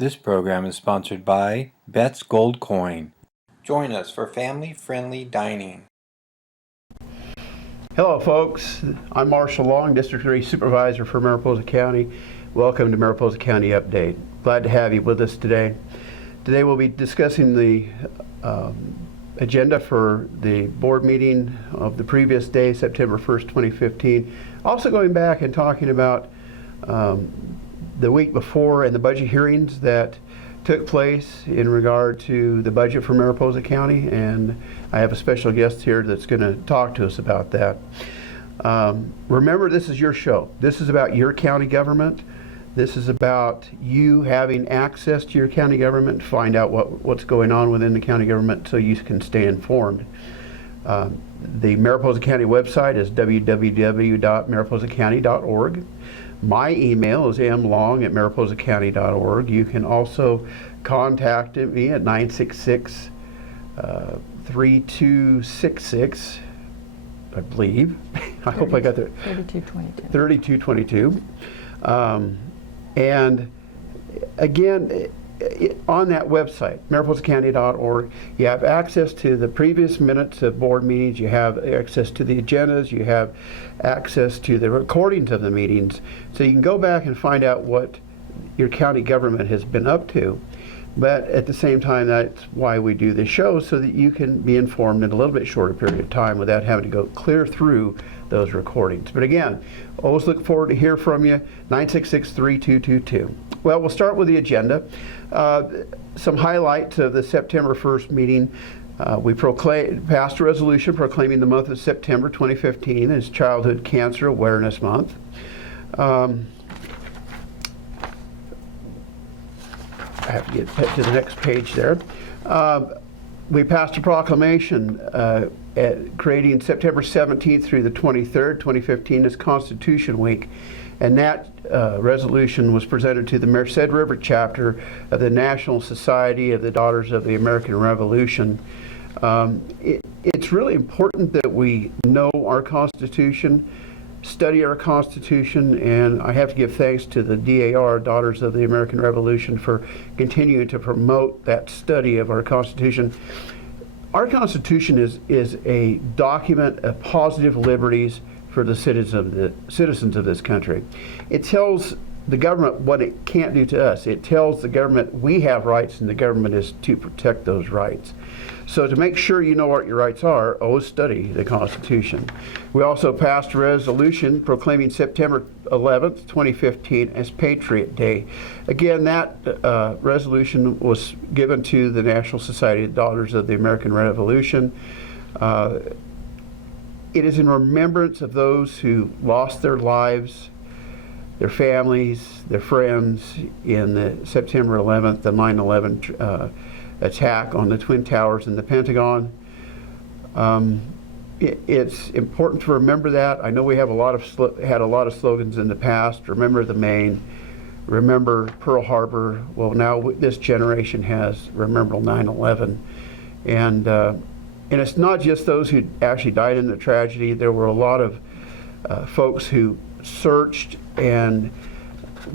This program is sponsored by Bet's Gold Coin. Join us for family-friendly dining. Hello folks, I'm Marshall Long, District 3 Supervisor for Mariposa County. Welcome to Mariposa County Update. Glad to have you with us today. Today we'll be discussing the agenda for the board meeting of the previous day, September 1st, 2015. Also going back and talking about the week before and the budget hearings that took place in regard to the budget for Mariposa County, and I have a special guest here that's going to talk to us about that. Remember, this is your show. This is about your county government. This is about you having access to your county government, find out what's going on within the county government so you can stay informed. The Mariposa County website is www.mariposacounty.org. My email is mlong@mariposacounty.org. You can also contact me at 966-3266, I believe. I hope I got that. 3222. And again, on that website, mariposacounty.org, you have access to the previous minutes of board meetings, you have access to the agendas, you have access to the recordings of the meetings, so you can go back and find out what your county government has been up to. But at the same time, that's why we do this show, so that you can be informed in a little bit shorter period of time without having to go clear through those recordings. But again, always look forward to hear from you, 966-3222. Well, we'll start with the agenda. Some highlights of the September 1st meeting. We passed a resolution proclaiming the month of September 2015 as Childhood Cancer Awareness Month. I have to get to the next page there. We passed a proclamation creating September 17th through the 23rd, 2015 as Constitution Week. And that resolution was presented to the Merced River chapter of the National Society of the Daughters of the American Revolution. It's really important that we know our Constitution, study our Constitution, and I have to give thanks to the DAR, Daughters of the American Revolution, for continuing to promote that study of our Constitution. Our Constitution is a document of positive liberties for the citizens of this country. It tells the government what it can't do to us. It tells the government we have rights and the government is to protect those rights. So to make sure you know what your rights are, always study the Constitution. We also passed a resolution proclaiming September 11th, 2015 as Patriot Day. Again, that resolution was given to the National Society of Daughters of the American Revolution. It is in remembrance of those who lost their lives, their families, their friends in the September 11th, the 9/11 attack on the Twin Towers and the Pentagon. It's important to remember that. I know we have had a lot of slogans in the past. Remember the Maine, remember Pearl Harbor. Well, now this generation has remember 9/11, and it's not just those who actually died in the tragedy. There were a lot of folks who searched and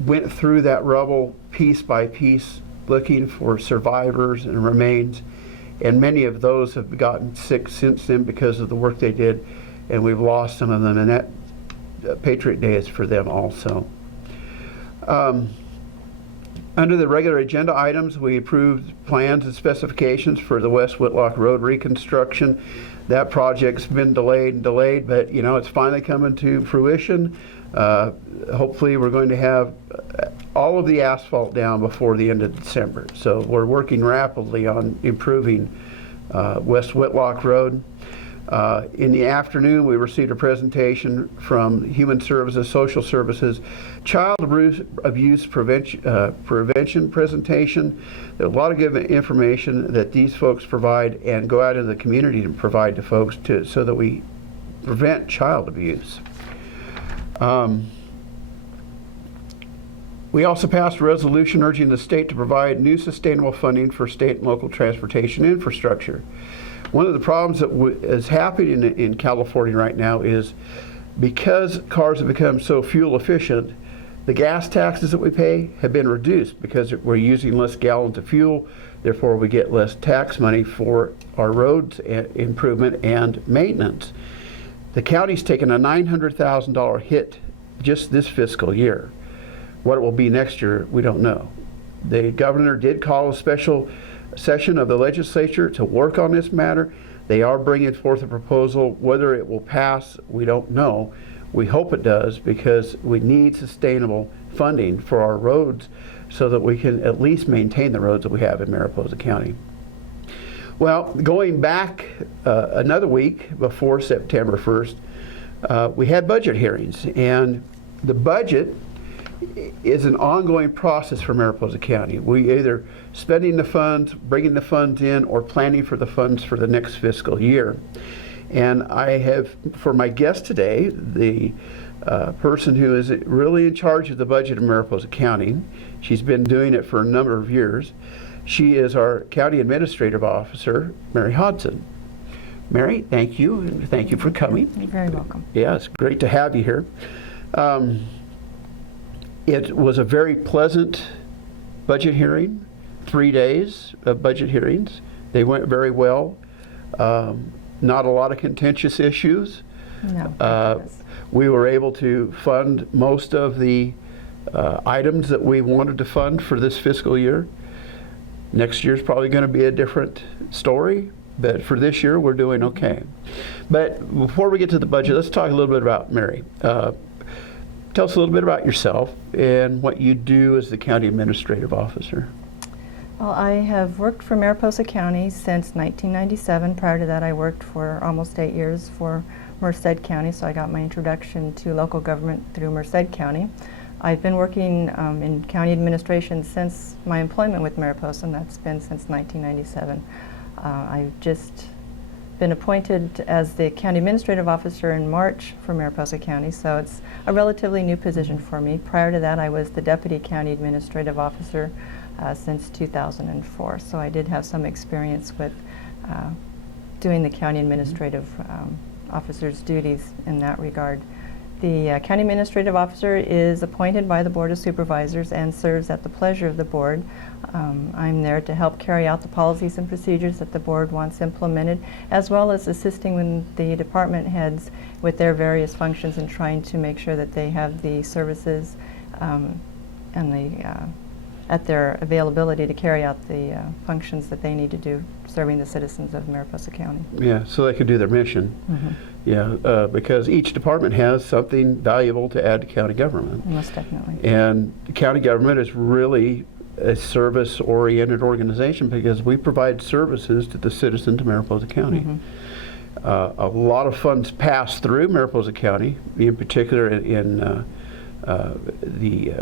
went through that rubble piece by piece looking for survivors and remains, and many of those have gotten sick since then because of the work they did, and we've lost some of them, and that Patriot Day is for them also. Under the regular agenda items, we approved plans and specifications for the West Whitlock Road reconstruction. That project's been delayed, but it's finally coming to fruition. Hopefully we're going to have all of the asphalt down before the end of December. So we're working rapidly on improving West Whitlock Road. In the afternoon, we received a presentation from Human Services, Social Services, Child Abuse Prevention presentation. There's a lot of good information that these folks provide and go out into the community to provide to folks so that we prevent child abuse. We also passed a resolution urging the state to provide new sustainable funding for state and local transportation infrastructure. One of the problems that is happening in California right now is because cars have become so fuel efficient, The gas taxes that we pay have been reduced because we're using less gallons of fuel, therefore we get less tax money for our roads improvement and maintenance. The county's taken a $900,000 hit just this fiscal year. What it will be next year, we don't know. The governor did call a special session of the legislature to work on this matter. They are bringing forth a proposal. Whether it will pass, we don't know. We hope it does, because we need sustainable funding for our roads so that we can at least maintain the roads that we have in Mariposa County. Well, going back another week before September 1st, we had budget hearings, and the budget is an ongoing process for Mariposa County. We either spending the funds, bringing the funds in, or planning for the funds for the next fiscal year. And I have, for my guest today, the person who is really in charge of the budget of Mariposa County. She's been doing it for a number of years. She is our County Administrative Officer, Mary Hodson. Mary, thank you, and thank you for coming. You're very welcome. Yeah, it's great to have you here. It was a very pleasant budget hearing, 3 days of budget hearings. They went very well. Not a lot of contentious issues. No. We were able to fund most of the items that we wanted to fund for this fiscal year. Next year's probably going to be a different story, but for this year we're doing okay. But before we get to the budget, let's talk a little bit about Mary. Tell us a little bit about yourself and what you do as the County Administrative Officer. Well, I have worked for Mariposa County since 1997. Prior to that, I worked for almost 8 years for Merced County, so I got my introduction to local government through Merced County. I've been working in county administration since my employment with Mariposa, and that's been since 1997. I've just been appointed as the County Administrative Officer in March for Mariposa County, so it's a relatively new position for me. Prior to that, I was the Deputy County Administrative Officer since 2004, so I did have some experience with doing the County Administrative Officer's duties in that regard. The County Administrative Officer is appointed by the Board of Supervisors and serves at the pleasure of the Board. I'm there to help carry out the policies and procedures that the Board wants implemented, as well as assisting with the department heads with their various functions and trying to make sure that they have the services and at their availability to carry out the functions that they need to do serving the citizens of Mariposa County. Yeah, so they could do their mission. Mm-hmm. Yeah, because each department has something valuable to add to county government. Most definitely. And county government is really a service-oriented organization because we provide services to the citizens of Mariposa County. Mm-hmm. A lot of funds pass through Mariposa County, in particular in the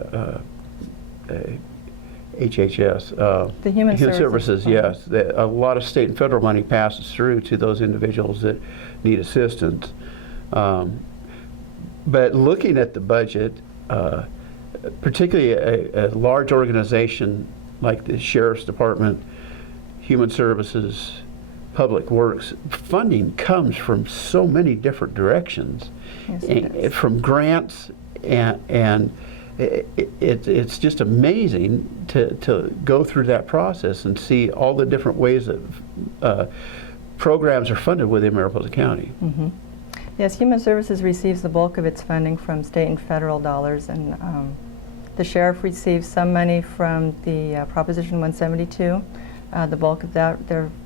HHS. The Human Services, Services. yes. A lot of state and federal money passes through to those individuals that need assistance. But looking at the budget, particularly a large organization like the Sheriff's Department, Human Services, Public Works, funding comes from so many different directions. Yes, it does. From grants and it's just amazing to go through that process and see all the different ways that programs are funded within Mariposa County. Mm-hmm. Yes, Human Services receives the bulk of its funding from state and federal dollars, and the sheriff receives some money from the Proposition 172, the bulk of that,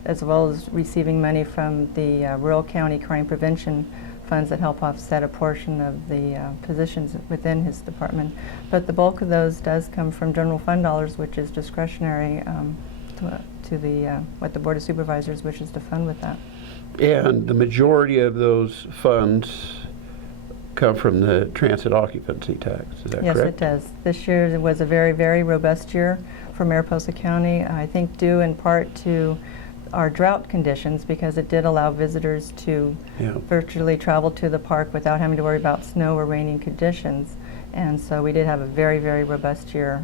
as well as receiving money from the rural county crime prevention funds that help offset a portion of the positions within his department. But the bulk of those does come from general fund dollars, which is discretionary to the what the Board of Supervisors wishes to fund with that. And the majority of those funds come from the transit occupancy tax, is that correct? Yes, it does. This year was a very, very robust year for Mariposa County, I think due in part to our drought conditions, because it did allow visitors to virtually travel to the park without having to worry about snow or raining conditions. And so we did have a very, very robust year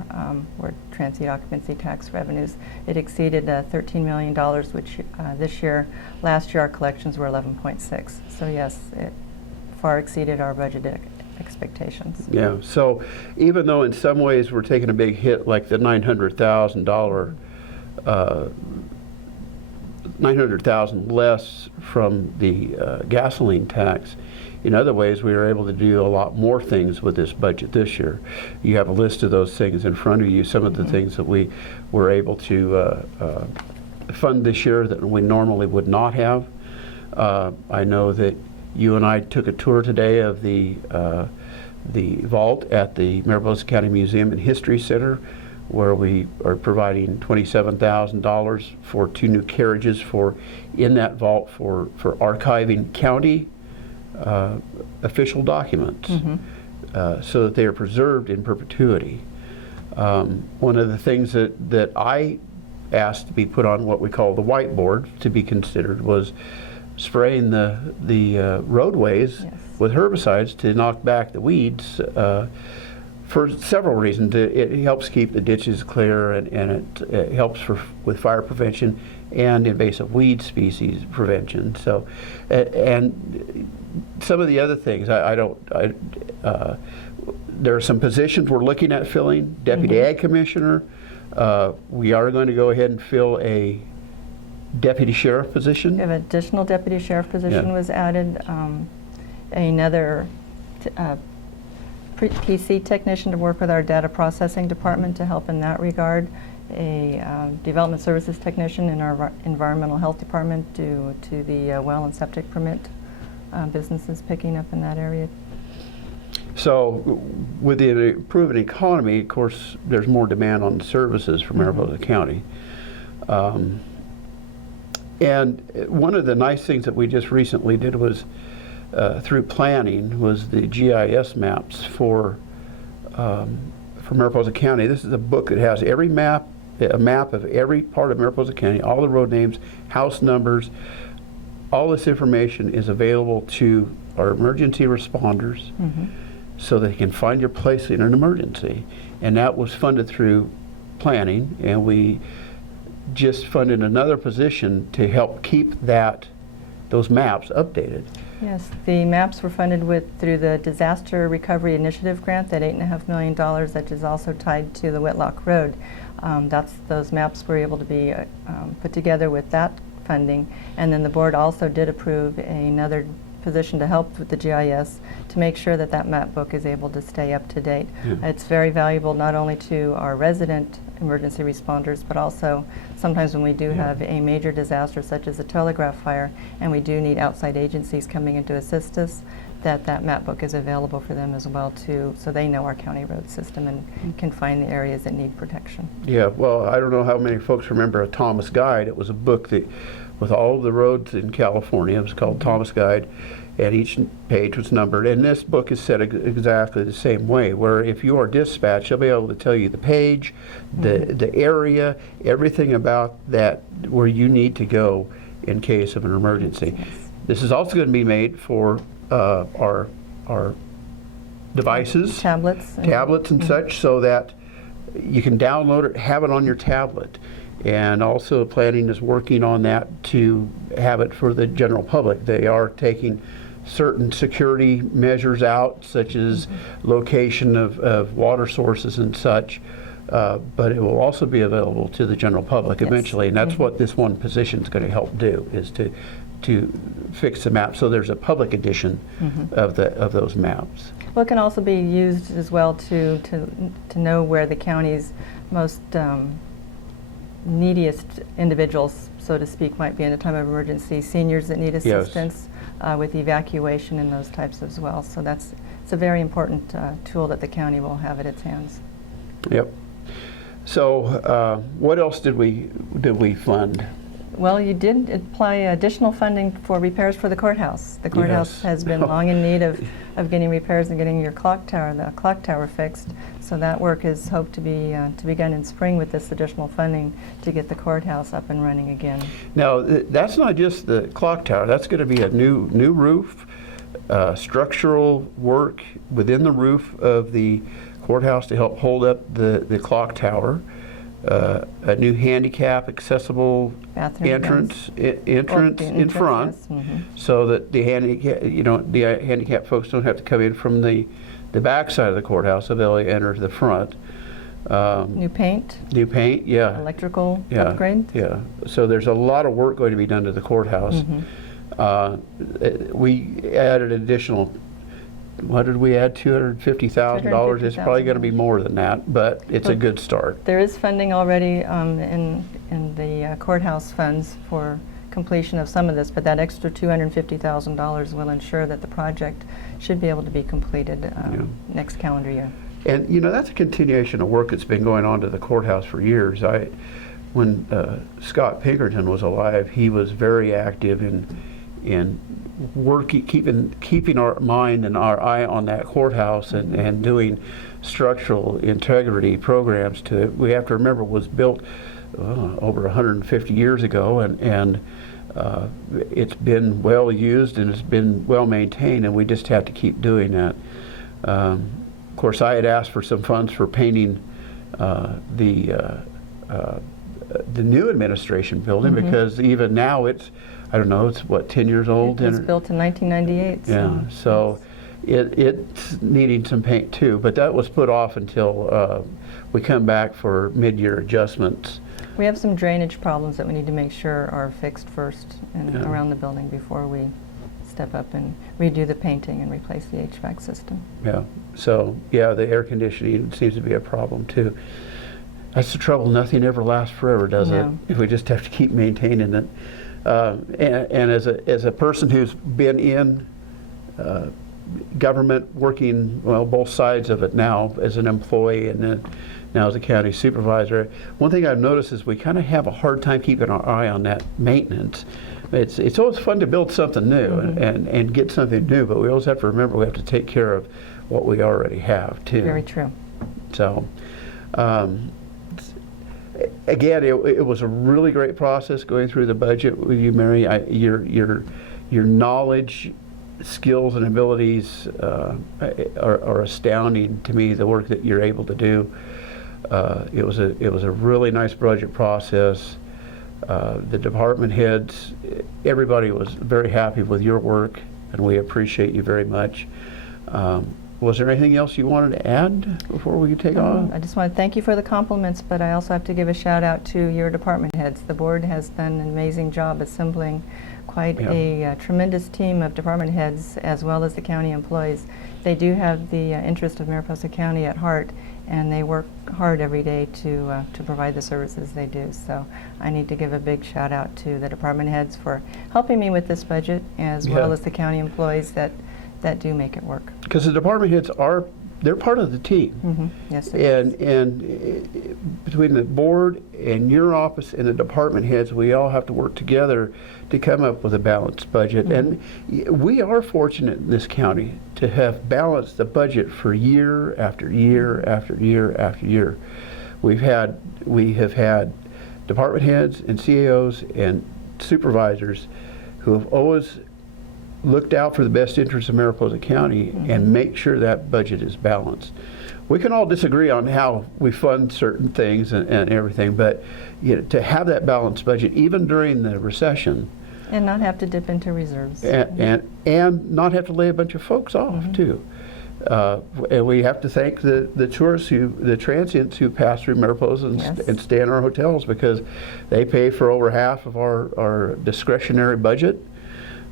where transit occupancy tax revenues. It exceeded $13 million, which this year, last year our collections were 11.6. So yes, it far exceeded our budgeted expectations. Yeah, so even though in some ways we're taking a big hit, like the $900,000, $900,000 less from the gasoline tax, in other ways we were able to do a lot more things with this budget this year. You have a list of those things in front of you, some of the things that we were able to fund this year that we normally would not have. I know that you and I took a tour today of the vault at the Mariposa County Museum and History Center, where we are providing $27,000 for 2 new carriages in that vault for archiving county official documents, so that they are preserved in perpetuity. One of the things that I asked to be put on what we call the whiteboard to be considered was spraying the roadways with herbicides to knock back the weeds, for several reasons. It helps keep the ditches clear, and it helps with fire prevention and invasive weed species prevention. So, and some of the other things, there are some positions we're looking at filling. Deputy Ag Commissioner. We are going to go ahead and fill a Deputy Sheriff position. An additional Deputy Sheriff position was added. Another PC technician to work with our data processing department to help in that regard. A development services technician in our environmental health department due to the well and septic permit businesses picking up in that area. So with the improving economy, of course, there's more demand on services from Mariposa County. And one of the nice things that we just recently did was through planning was the GIS maps for Mariposa County. This is a book that has a map of every part of Mariposa County, all the road names, house numbers. All this information is available to our emergency responders so they can find your place in an emergency. And that was funded through planning, and we just funded another position to help keep those maps updated. Yes, the maps were funded through the Disaster Recovery Initiative grant, that $8.5 million that is also tied to the Whitlock Road. Those maps were able to be put together with that funding, and then the board also did approve another position to help with the GIS to make sure that map book is able to stay up to date. It's very valuable not only to our resident emergency responders, but also sometimes when we do have a major disaster such as a telegraph fire and we do need outside agencies coming in to assist us, that map book is available for them as well too, so they know our county road system and can find the areas that need protection. Yeah, well, I don't know how many folks remember a Thomas Guide. It was a book that with all the roads in California. It was called Thomas Guide, and each page was numbered. And this book is set exactly the same way, where if you are dispatched, they'll be able to tell you the page, the area, everything about that where you need to go in case of an emergency. This is also going to be made for our devices, tablets and such, so that you can download it, have it on your tablet. And also planning is working on that to have it for the general public. They are taking certain security measures out, such as location of water sources and such, but it will also be available to the general public eventually, and that's what this one position is going to help do, is to fix the map so there's a public edition of those maps. Well, it can also be used as well to know where the county's most neediest individuals, so to speak, might be in a time of emergency, seniors that need assistance with evacuation and those types as well. So it's a very important tool that the county will have at its hands. Yep. So what else did we fund? Well, you did apply additional funding for repairs for the courthouse. The courthouse has been long in need of getting repairs and getting the clock tower fixed. So that work is hoped to be begun in spring with this additional funding to get the courthouse up and running again. Now, that's not just the clock tower. That's going to be a new roof, structural work within the roof of the courthouse to help hold up the clock tower. a new handicap accessible Bathroom, entrance yes. entrance The in front, yes. Mhm. so that the handicapped folks don't have to come in from the back side of the courthouse, so they'll enter the front. New paint, New paint, yeah. electrical Yeah, upgrade. yeah. So there's a lot of work going to be done to the courthouse. We added additional, what did we add, $250,000? It's probably going to be more than that, but it's a good start. There is funding already in the courthouse funds for completion of some of this, but that extra $250,000 will ensure that the project should be able to be completed next calendar year. And that's a continuation of work that's been going on to the courthouse for years. When Scott Pinkerton was alive, he was very active in working, keeping our mind and our eye on that courthouse and doing structural integrity programs to it. We have to remember it was built over 150 years ago, and it's been well used and it's been well maintained, and we just have to keep doing that. Of course, I had asked for some funds for painting the new administration building, because even now it's, I don't know, it's what, 10 years old? It was built in 1998. Yeah, so it's needing some paint too, but that was put off until we come back for mid-year adjustments. We have some drainage problems that we need to make sure are fixed first and around the building before we step up and redo the painting and replace the HVAC system. Yeah, so yeah, the air conditioning seems to be a problem too. That's the trouble, nothing ever lasts forever, does it? If we just have to keep maintaining it. And as a person who's been in government, working, well, both sides of it now, as an employee and then now as a county supervisor, one thing I've noticed is we kind of have a hard time keeping our eye on that maintenance. It's always fun to build something new and get something new, but we always have to remember we have to take care of what we already have too. Very true. So, again, it was a really great process going through the budget with you, Mary. Your knowledge, skills, and abilities are astounding to me. The work that you're able to do. It was a really nice budget process. The department heads, everybody was very happy with your work, and we appreciate you very much. Was there anything else you wanted to add before we take on? I just want to thank you for the compliments, but I also have to give a shout out to your department heads. The board has done an amazing job assembling quite a tremendous team of department heads, as well as the county employees. They do have the interest of Mariposa County at heart, and they work hard every day to provide the services they do. So I need to give a big shout out to the department heads for helping me with this budget, as well as the county employees that do make it work. Because the department heads they're part of the team. Yes, and between the board and your office and the department heads, we all have to work together to come up with a balanced budget. And we are fortunate in this county to have balanced the budget for year after year after year after year. We have had department heads and CAOs and supervisors who have always looked out for the best interests of Mariposa County and make sure that budget is balanced. We can all disagree on how we fund certain things and everything, but to have that balanced budget, even during the recession, and not have to dip into reserves, and not have to lay a bunch of folks off too. And we have to thank the tourists, the transients who pass through Mariposa and stay in our hotels, because they pay for over half of our discretionary budget.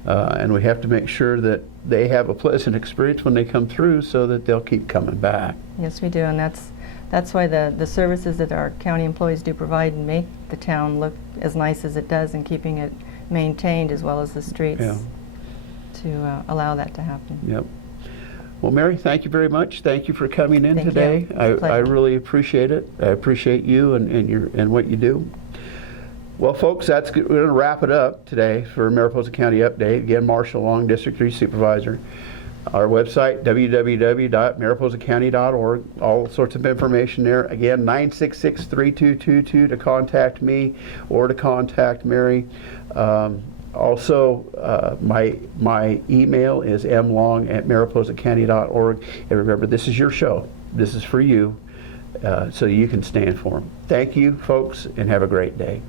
And we have to make sure that they have a pleasant experience when they come through, so that they'll keep coming back. Yes, we do, and that's why the services that our county employees do provide and make the town look as nice as it does, and keeping it maintained, as well as the streets, to allow that to happen. Yep. Well, Mary, thank you very much. Thank you for coming in today. You. I really appreciate it. I appreciate you and what you do. Well, folks, we're going to wrap it up today for Mariposa County Update. Again, Marshall Long, District 3 Supervisor. Our website, www.mariposacounty.org. All sorts of information there. Again, 966-3222 to contact me or to contact Mary. Also, my email is mlong@mariposacounty.org. And remember, this is your show. This is for you. so you can stand for them. Thank you, folks, and have a great day.